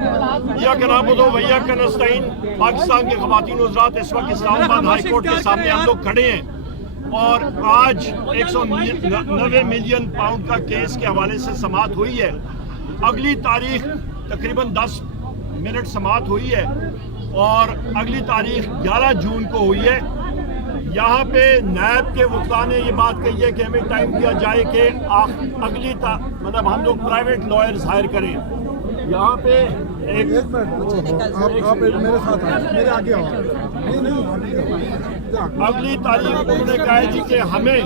इय्याक नअबुदु व इय्याक नस्तईन। पाकिस्तान के ख़वातीन हज़रात, इस वक्त इस्लामाबाद हाई कोर्ट के सामने हम लोग खड़े हैं और आज 190 मिलियन पाउंड का केस के हवाले से समाअत हुई है। अगली तारीख तकरीबन 10 मिनट समाअत हुई है और अगली तारीख 11 जून को हुई है। यहाँ पे नैब के वकील ने ये बात कही है कि हमें टाइम दिया जाए कि अगली मतलब हम लोग प्राइवेट लॉयर्स हायर करें। यहाँ पे एक आप मेरे साथ आए, मेरे आगे आओ। अगली तारीख उन्होंने कहा है जी कि हमें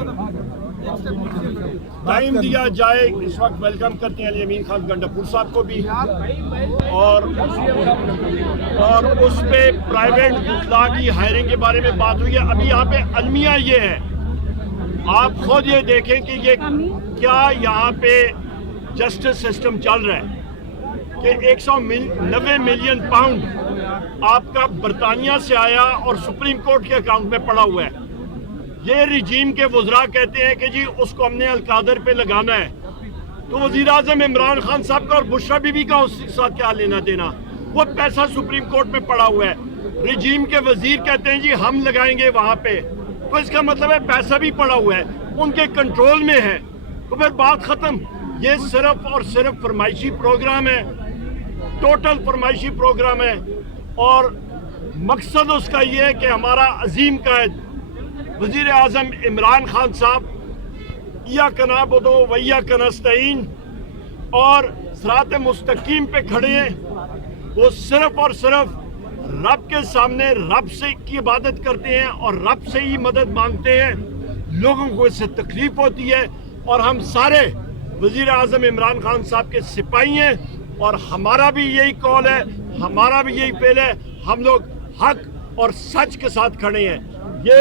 टाइम दिया जाए। इस वक्त वेलकम करते हैं अली अमीन खान गंडापुर साहब को भी और उस पे प्राइवेट वकील की हायरिंग के बारे में बात हुई है। अभी यहाँ पे अलमिया ये है, आप खुद ये देखें कि ये क्या यहाँ पे जस्टिस सिस्टम चल रहा है कि 190 मिलियन पाउंड आपका बरतानिया से आया और सुप्रीम कोर्ट के अकाउंट में पड़ा हुआ है। ये रिजीम के वज़रा कहते हैं कि जी उसको हमने अलकादर पे लगाना है, तो वज़ीर आज़म इमरान खान साहब का और बुशरा बीबी का उसके साथ क्या लेना देना? वो पैसा सुप्रीम कोर्ट में पड़ा हुआ है। रिजीम के वज़ीर कहते हैं जी हम लगाएंगे वहाँ पे, तो इसका मतलब है पैसा भी पड़ा हुआ है, उनके कंट्रोल में है। तो फिर बात ख़त्म। ये सिर्फ और सिर्फ फरमाइशी प्रोग्राम है, टोटल फरमाइशी प्रोग्राम है और मकसद उसका ये है कि हमारा अजीम कायद वज़ीर आज़म इमरान खान साहब इय्याक नअबुदु व इय्याक नस्तईन और सिरात मुस्तकीम पे खड़े हैं। वो सिर्फ और सिर्फ रब के सामने रब से की इबादत करते हैं और रब से ही मदद मांगते हैं। लोगों को इससे तकलीफ होती है और हम सारे वज़ीर आज़म इमरान खान साहब के सिपाही हैं और हमारा भी यही कौल है, हमारा भी यही फेल है। हम लोग हक और सच के साथ खड़े हैं। ये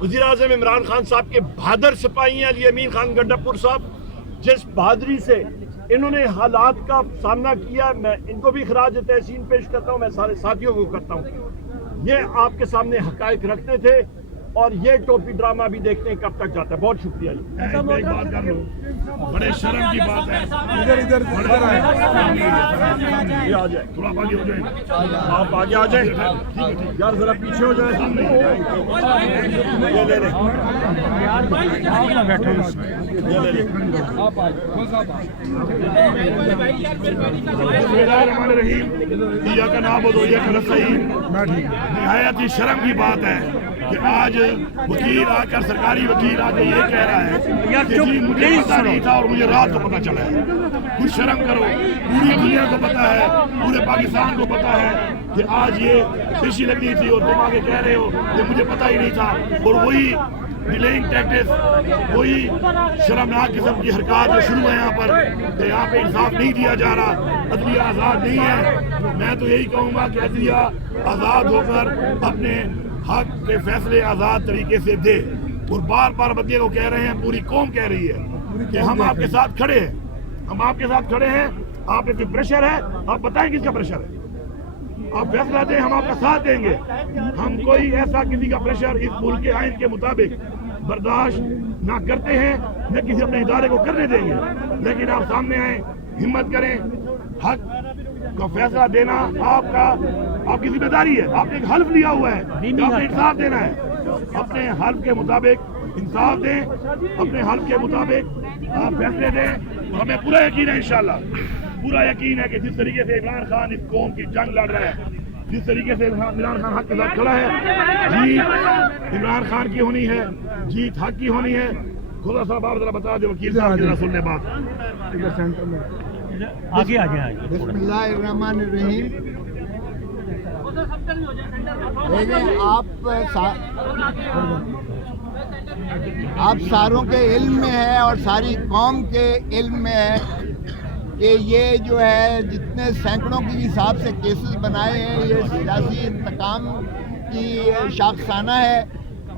वज़ीर आज़म इमरान खान साहब के बहादुर सिपाही हैं अली अमीन खान गंडापुर साहब, जिस बहादुरी से इन्होंने हालात का सामना किया। मैं इनको भी खराज तहसीन पेश करता हूँ, मैं सारे साथियों को करता हूँ। ये आपके सामने हकायक रखते थे और ये टोपी ड्रामा भी देखते हैं कब तक जाता है। बहुत शुक्रिया जी। एक बात कर लो, बड़े शर्म की बात है, इधर ये आ जाए, थोड़ा आगे हो जाए, आप आगे आ जाए यार, जरा पीछे हो जाए। ये ले ले, ये ले ले। बिस्मिल्लाहिर्रहमानिर्रहीम। इय्याक नअबुदु व इय्याक नस्तईन। निहायत ही शर्म की बात है कि आज वकील आकर, सरकारी वकील आकर ये कह रहा है कि जी मुझे पता नहीं था और मुझे रात को पता चला है। कुछ शर्म करो, पूरी दुनिया को पता है, पूरे पाकिस्तान को पता है कि आज ये पेशी लगनी थी और तुम आगे कह रहे हो कि मुझे पता ही नहीं था। और वही डिलेइंग टैक्टिक्स, वही शर्मनाक किस्म की हरकत जो शुरू है यहाँ पर, तो यहाँ पे इंसाफ नहीं दिया जा रहा, अदलिया आज़ाद नहीं है। मैं तो यही कहूँगा कि अदलिया आज़ाद होकर अपने हक के फैसले आज़ाद तरीके से दे। और बार बार बंदे को कह रहे हैं, पूरी कौम कह रही है कि हम आपके साथ खड़े हैं, हम आपके साथ खड़े हैं। आप पे कोई प्रेशर है, आप बताएं किसका प्रेशर है, आप फैसला दें, हम आपका साथ देंगे। हम कोई ऐसा किसी का प्रेशर इस मुल्क के आइन के मुताबिक बर्दाश्त ना करते हैं, न किसी अपने इदारे को करने देंगे। लेकिन आप सामने आए, हिम्मत करें, हक का फैसला देना आपकी जिम्मेदारी है। आपने एक हल्फ लिया हुआ है, आपने इंसाफ देना है। अपने हल्फ के मुताबिक इंसाफ दें, अपने हल्फ के मुताबिक आप फैसले दें। हमें पूरा यकीन है, इंशाल्लाह पूरा यकीन है कि जिस तरीके से इमरान खान इस कौम की जंग लड़ रहा है, जिस तरीके से इमरान खान हक के साथ खड़ा है, जीत इमरान खान की होनी है, जीत हक की होनी है। खुदा साहब आप जरा बता दो, वकील साहब की जरा सुनने बात। सेंटर में आगे आगे आगे। बिस्मिल्लाहिर्रहमानिर्रहीम। आप सारों के इल्म में है और सारी कौम के इल्म में है कि ये जो है जितने सैकड़ों के हिसाब से केसेस बनाए हैं, ये सियासी इंतकाम की शाखसाना है।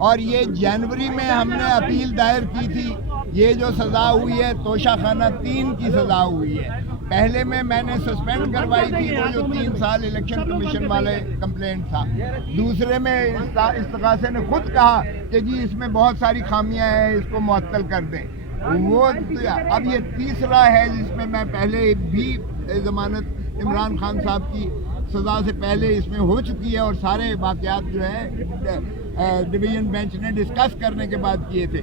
और ये जनवरी में हमने अपील दायर की थी। ये जो सज़ा हुई है तोशा खाना 3 की सज़ा हुई है। पहले में मैंने सस्पेंड करवाई थी, वो जो 3 साल इलेक्शन कमीशन वाले कंप्लेंट था। दूसरे में इस्तगासे ने खुद कहा कि जी इसमें बहुत सारी खामियां हैं, इसको मुअत्तल कर दें। वो अब ये तीसरा है जिसमें मैं पहले भी जमानत عمران خان صاحب کی سزا سے پہلے اس میں ہو چکی ہے اور سارے واقعات جو ہے ڈویژن بینچ نے ڈسکس کرنے کے بعد کیے تھے.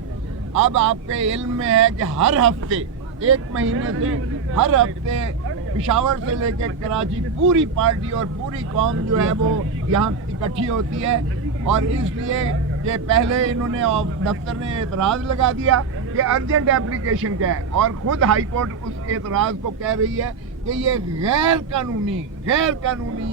اب آپ کے علم میں ہے کہ ہر ہفتے 1 مہینے سے ہر ہفتے پشاور سے لے کے کراچی پوری پارٹی اور پوری قوم جو ہے وہ یہاں اکٹھی ہوتی ہے. اور اس لیے کہ پہلے انہوں نے دفتر نے اعتراض لگا دیا کہ ارجنٹ اپلیکیشن کیا ہے, اور خود ہائی کورٹ اس اعتراض کو کہہ رہی ہے کہ یہ غیر قانونی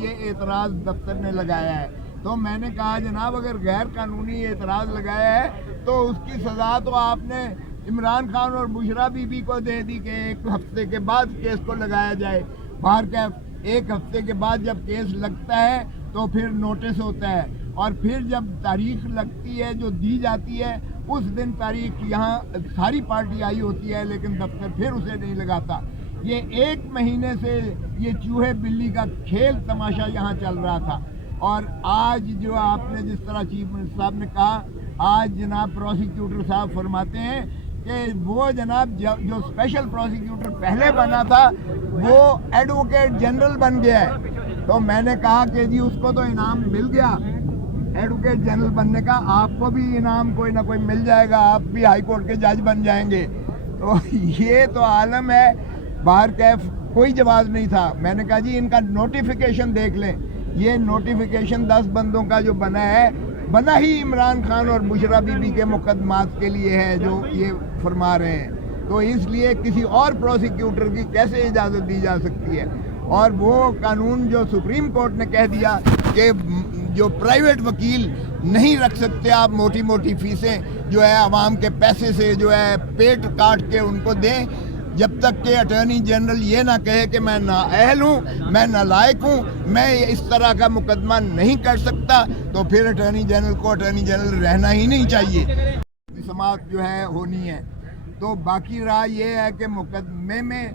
یہ اعتراض دفتر نے لگایا ہے. تو میں نے کہا جناب اگر غیر قانونی اعتراض لگایا ہے تو اس کی سزا تو آپ نے عمران خان اور بشرا بی بی کو دے دی کہ 1 ہفتے کے بعد کیس کو لگایا جائے. باہر کا 1 ہفتے کے بعد جب کیس لگتا ہے تو پھر نوٹس ہوتا ہے, اور پھر جب تاریخ لگتی ہے جو دی جاتی ہے اس دن تاریخ یہاں ساری پارٹی آئی ہوتی ہے لیکن دفتر پھر اسے نہیں لگاتا. یہ 1 مہینے سے یہ چوہے بلی کا کھیل تماشا یہاں چل رہا تھا. اور آج جو آپ نے جس طرح چیف منسٹر صاحب نے کہا, آج جناب پروسیکیوٹر صاحب فرماتے ہیں کہ وہ جناب جو اسپیشل پروسیکیوٹر پہلے بنا تھا وہ ایڈوکیٹ جنرل بن گیا ہے. تو میں نے کہا کہ جی اس کو تو انعام مل گیا ایڈوکیٹ جنرل بننے کا, آپ کو بھی انعام کوئی نہ کوئی مل جائے گا, آپ بھی ہائی کورٹ کے جج بن جائیں گے. تو یہ تو عالم ہے. باہر کیف کوئی جواز نہیں تھا. میں نے کہا جی ان کا نوٹیفیکیشن دیکھ لیں. یہ نوٹیفیکیشن 10 بندوں کا جو بنا ہے بنا ہی عمران خان اور بشرا بی بی کے مقدمات کے لیے ہے جو یہ فرما رہے ہیں. تو اس لیے کسی اور پروسیکیوٹر کی کیسے اجازت دی جا سکتی ہے. اور وہ قانون جو سپریم کورٹ نے کہہ دیا کہ جو پرائیویٹ وکیل نہیں رکھ سکتے آپ موٹی موٹی فیسیں جو ہے عوام کے پیسے سے جو ہے پیٹ کاٹ کے ان کو دیں, جب تک کہ اٹارنی جنرل یہ نہ کہے کہ میں نااہل ہوں, میں نالائق ہوں, میں اس طرح کا مقدمہ نہیں کر سکتا, تو پھر اٹارنی جنرل کو اٹارنی جنرل رہنا ہی نہیں چاہیے. سماعت جو ہے ہونی ہے. تو باقی رہا یہ ہے کہ مقدمے میں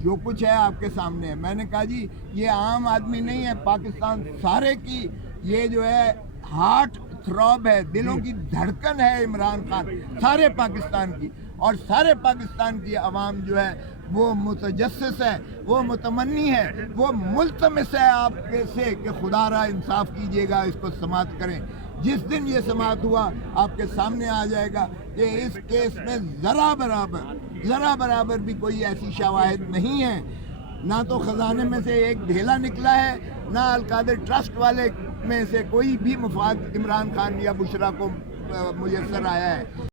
جو کچھ ہے آپ کے سامنے ہے. میں نے کہا جی یہ عام آدمی نہیں ہے, پاکستان سارے کی یہ جو ہے ہارٹ تھروب ہے, دلوں کی دھڑکن ہے عمران خان, سارے پاکستان کی. اور سارے پاکستان کی عوام جو ہے وہ متجسس ہے, وہ متمنی ہے, وہ ملتمس ہے آپ کے سے کہ خدا را انصاف کیجیے گا, اس کو سماعت کریں. جس دن یہ سماعت ہوا آپ کے سامنے آ جائے گا کہ اس کیس میں ذرا برابر بھی کوئی ایسی شواہد نہیں ہے. نہ تو خزانے میں سے ایک ڈھیلا نکلا ہے, نہ القادر ٹرسٹ والے میں سے کوئی بھی مفاد عمران خان یا بشرا کو میسر آیا ہے.